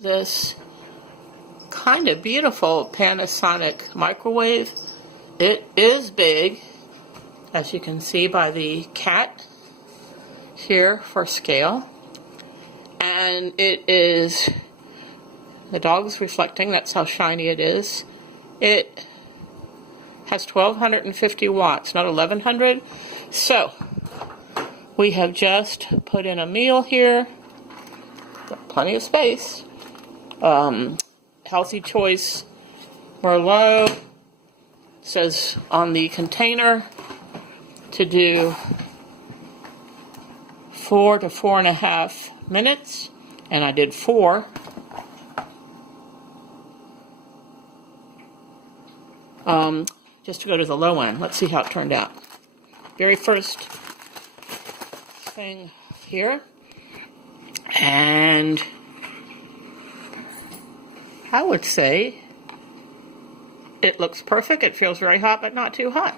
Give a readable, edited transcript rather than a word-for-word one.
this kind of beautiful Panasonic microwave. It is big, as you can see by the cat here for scale. And it is, the dog's reflecting, that's how shiny it is. It has 1250 watts, not 1100. So, we have just put in a meal here. Got plenty of space. Healthy Choice Merlot. Says on the container to do 4 to 4.5 minutes, and I did 4. Just to go to the low end. Let's see how it turned out. Very first thing here, and I would say it looks perfect. It feels very hot, but not too hot.